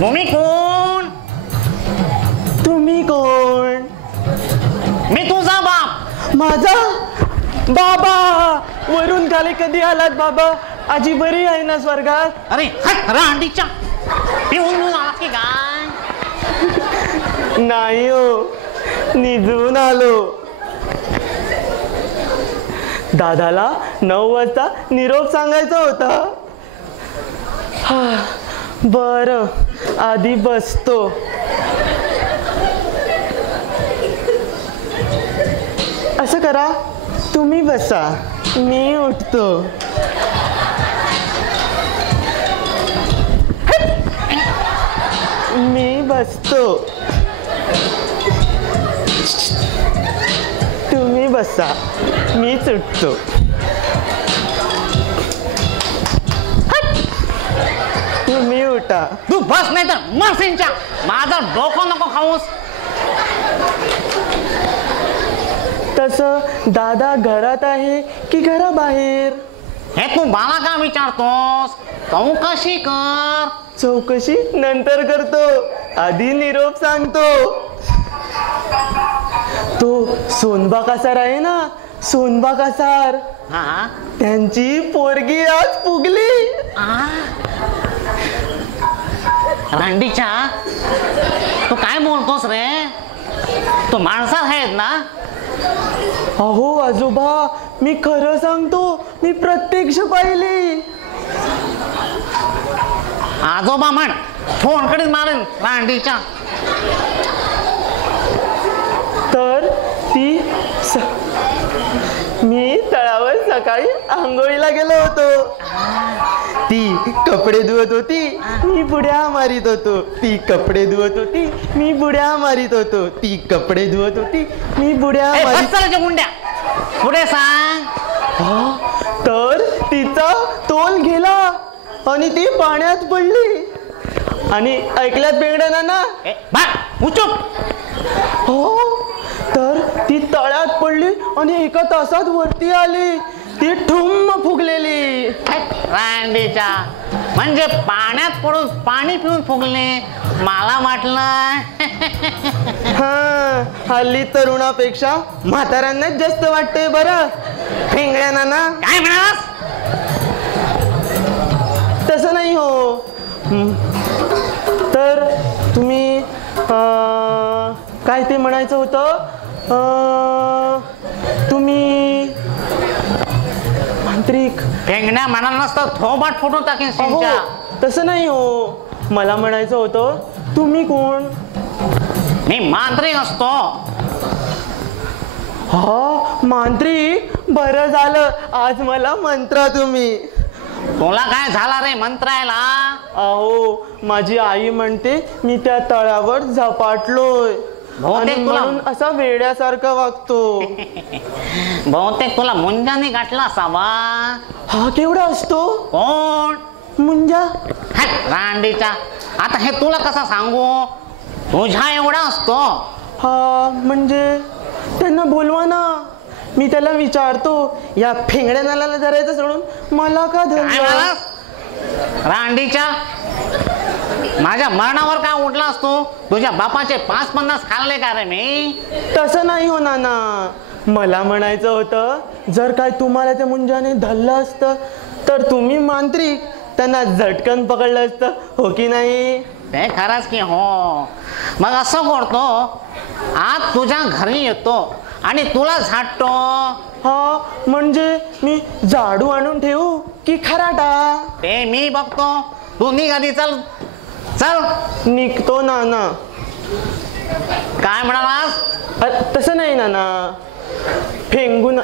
तुम्ही कोण? तुम्ही कोण? मी तुझा बाप. माझा बाबा? वरून खाली कधी आलात बाबा? आजी बरी आहे ना स्वर्गात? अरे हट रांडीच्या, पिऊन आलात की काय? नाही हो, निजून आलो. दादाला 9 वाजता निरोप सांगायचा होता. बरं, आधी बसतो. असं करा, तुम्ही बसा, मी उठतो. मी बसतो, तुम्ही बसा, मीच उठतो. तुम्ही उठा. तू बस नाही तर मर्फींच्या, माझं डोकं नको खाऊस. तसं दादा घरात आहे की घराबाहेर? हे तू मला का विचारतोस? चौकशी कर. चौकशी नंतर करतो, आधी निरोप सांगतो. तो सोनबा कासार आहे ना, सोनबा कासार, हा, त्यांची पोरगी आज फुगली. रांडीच्या, तू काय बोलतोस रे? तू माणसात आहेत ना? अहो आजोबा, मी खरं सांगतो, मी प्रत्यक्ष पाहिली. आजोबा म्हण, फोनकडे मारेन रांडीच्या. तर ती मी तळावर सकाळी आंघोळीला गेलो होतो. ती कपडे धुवत होती, मी बुड्या मारित होतो. ती कपडे धुवत होती, मी बुड्या मारित होतो. ती कपडे धुवत होती, मी बुड्या मारित. मुंड्या पुढे सांग. तर तिचा तोल गेला आणि ती पाण्यात पडली. आणि ऐकल्यात बेंगड्या ना? हो, तर ती तळ्यात पडली आणि एका तासात वरती आली. ती ठुम्म फुगलेली. रांडीच्या, म्हणजे पाण्यात पडून पाणी पिऊन फुगले. मला वाटलं हा, हल्ली तरुणापेक्षा म्हाताऱ्यांनाच जास्त वाटते बरं. फेंगड्या ना? काय म्हणालास? तसं नाही हो. तर तुम्ही काय ते म्हणायचं होतं? तुम्ही मांत्रिक. फेंगण्या म्हणाल नसतं थोबाट फुटून टाकेन. तसं नाही हो, मला म्हणायचं होतं, तुम्ही कोण? मी मांत्रिक असतो. हा, मांत्रिक? बरं झालं, आज मला मंत्रा तुम्ही. तुला काय झाला रे मंत्रायला? अहो, माझी आई म्हणते मी त्या तळ्यावर झपाटलोय म्हणून असा वेड्यासारखा वागतो. बहुतेक तुला मुंजाने गाठला असावा. हा केवढा असतो? कोण मुंजा? रांडीचा, आता हे तुला कसं सांगू? तुझ्या एवढा असतो. हा, म्हणजे त्यांना बोलवा ना, मी त्याला विचारतो. या फेंगड्या नालाला धरायचं सोडून मला का धरलं? रांडीच्या, माझ्या मरणावर काय उठला असतो? तुझ्या बापाचे 5-50 खाल्ले का रे मी? तसं नाही होणार ना. मला म्हणायचं होतं, जर काय तुम्हाला त्या मुंजाने धरलं असतं तर तुम्ही मांत्रिक त्यांना झटकन पकडलं असतं, हो की नाही? ते खरंच की हो. मग असं करतो, आज तुझ्या घरी येतो आणि तुला झाडतो. हा, म्हणजे मी झाडू आणून ठेवू की खराटा? ते मी बघतो. तू निघ आधी. चल चल. निघतो नाना. काय म्हणालास? तसं नाही नाना, फेंगून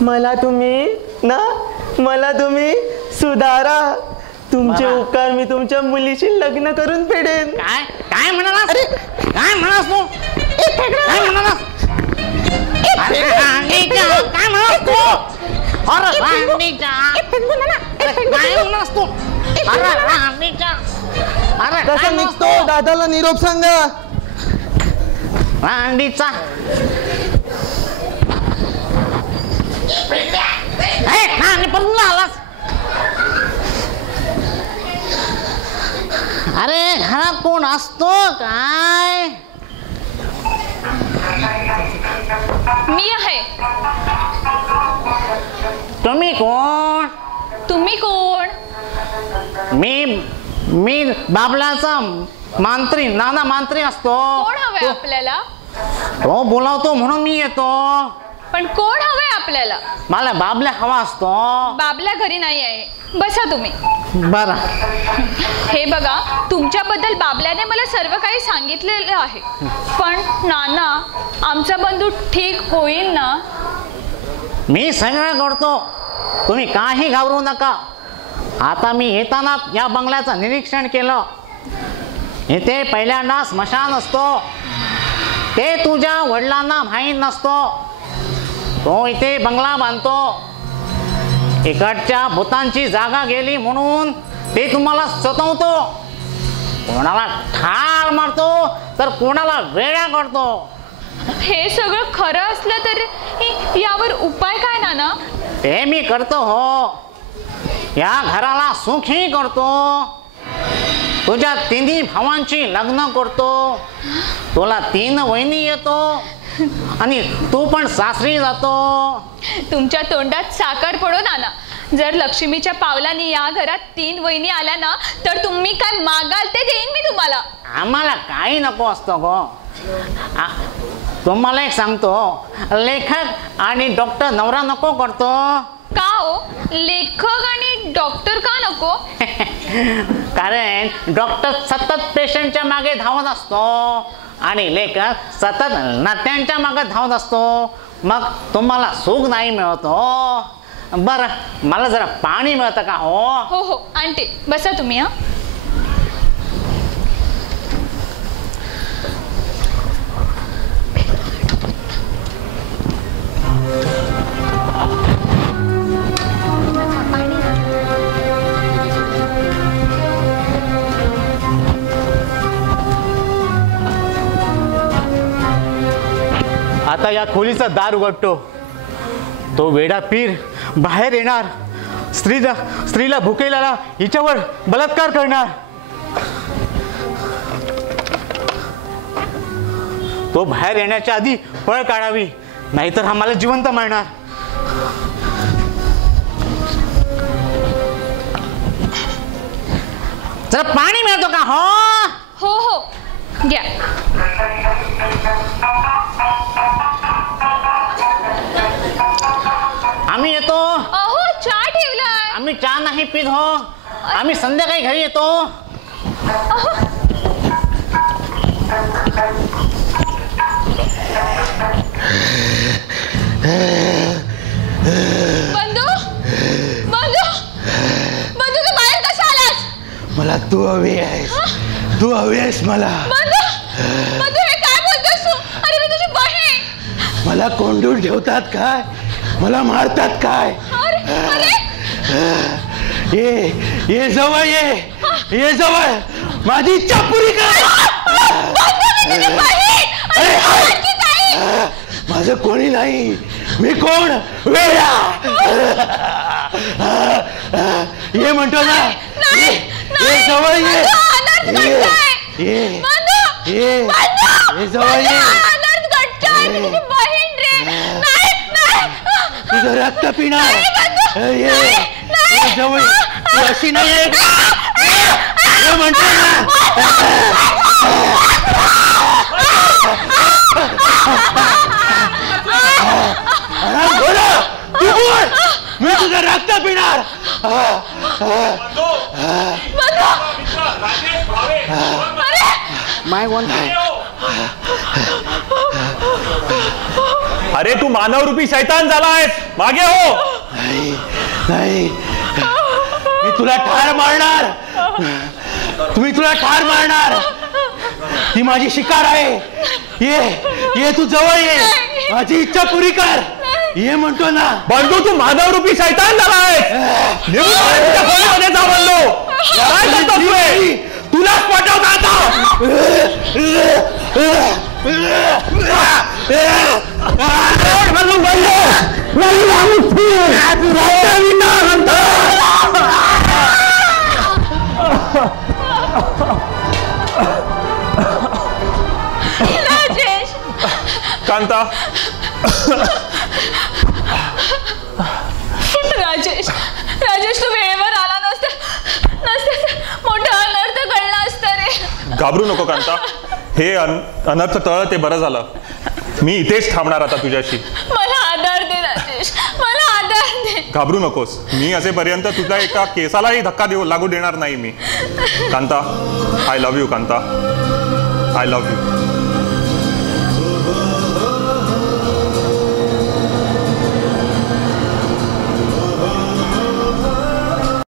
मला तुम्ही सुधारा. तुमचे उपकार मी तुमच्या मुलीशी लग्न करून फेडेन. काय काय म्हणालास? काय म्हणालास तू? काय म्हणालास? काय म्हणालास तू? अरे रांडीच्या, काय म्हणालास तू? अरे रांडीच्या, अरे कसं निघतो? दादाला निरोप सांगा. रांडीचा पळून आलास. अरे घरात कोण असतो काय? मी आहे. तुम्ही कोण? तुम्ही कोण? मी बाबलाचा मंत्री, नाना मंत्री असतो. कोण हवंय आपल्याला? तो बोलावतो म्हणून मी येतो. पण कोण हवंय आपल्याला? मला बाबल्या हवा असतो. बाबल्या घरी नाही आहे. बसा तुम्ही. बरं. हे बघा, तुमच्याबद्दल बाबल्याने मला सर्व काही सांगितलेलं आहे. पण नाना, आमचा बंधू ठीक होईल ना? मी सगळं करतो, तुम्ही काही घाबरू नका. आता मी येताना या बंगल्याचं निरीक्षण केलं. इथे पहिल्यांदा स्मशान असतो, ते तुझ्या वडिलांना माहीत नसतो. तो इथे बंगला बांधतो. इकडच्या भूतांची जागा गेली म्हणून ते तुम्हाला सतवतो. कोणाला ठार मारतो तर कोणाला वेड्या करतो. हे सगळं खरं असलं तर यावर उपाय काय नाना? ते मी करतो हो. या घराला सुखी करतो. तुझ्या तिन्ही भावांची लग्न करतो. तुला 3 वहिनी येतो आणि तू पण सासरी जातो. तुमच्या तोंडात साखर पडो नाना. जर लक्ष्मीच्या पावलांनी या घरात 3 वहिनी आल्या ना, तर तुम्ही काय मागाल ते देईन मी तुम्हाला. आम्हाला काही नको असतं गो. तुम्हाला एक सांगतो, लेखक आणि डॉक्टर नवरा नको करतो. का हो? लेखक आणि डॉक्टर का नको? कारण डॉक्टर सतत पेशंटच्या मागे धावत असतो आणि लेखक सतत नात्यांच्या मागे धावत असतो. मग तुम्हाला सुख नाही मिळतो. बरं, मला जरा पाणी मिळतं का हो? हो हो, आणते. बसा तुम्ही. हा, आता या खोलीचा दार उघडतो. तो वेडा पीर बाहेर येणार. स्त्रीला भुकेलेला हिच्यावर बलात्कार करणार. तो बाहेर येण्याच्या आधी पळ काढावी, नाहीतर आम्हाला जिवंत मारणार. जरा पाणी मिळतो का हो? हो हो, घ्या. आम्ही येतो. अहो, चहा ठेवलाय. आम्ही चहा नाही पित हो. आम्ही संध्याकाळी घरी येतो. बंधू, बंधू, बंधू, तू बाहेर कसा आलास? मला तू हवी आहेस. तू हवी आहेस मला. बंधू, बंधू, हे काय बोलतोस तू? अरे मी तुझी बहीण. मला कोंडून ठेवतात काय? मला मारतात काय? अरे अरे, ये जवळ ये जवळ. माझी इच्छा पुरी कर. माझं कोणी नाही. मी कोण? वेडा. ये म्हणतो ना. ये जवळ ये जवळ ये. तुझं रक्त पिणार. ये जवळ अशी नाही ये म्हणतो ना. तू बोल. मी तुझं रक्त पिणार. माय वन. अरे तू मानवरूपी शैतान झालायस. मागे हो. नाही, मी तुला ठार मारणार. तुम्ही तुला ठार मारणार. ती माझी शिकार आहे. ये तू जवळ ये. माझी इच्छा पुरी कर. ये म्हणतो ना. बंधू, तू मानवरूपी शैतान झालायस. तुलाच पटवता आता. कांता, राजेश, राजेश तू वेळेवर आला नसता मोठा अनर्थ घडला असता रे. घाबरू नको कांता. हे अनर्थ टळ ते बरं झालं. मी इथेच थांबणार आता तुझ्याशी. मला आधार दे राजेश, मला आधार दे. घाबरू नकोस. मी असेपर्यंत तुझ्या एका केसालाही धक्का लागू देणार नाही मी. Kanta, I love you Kanta, I love you.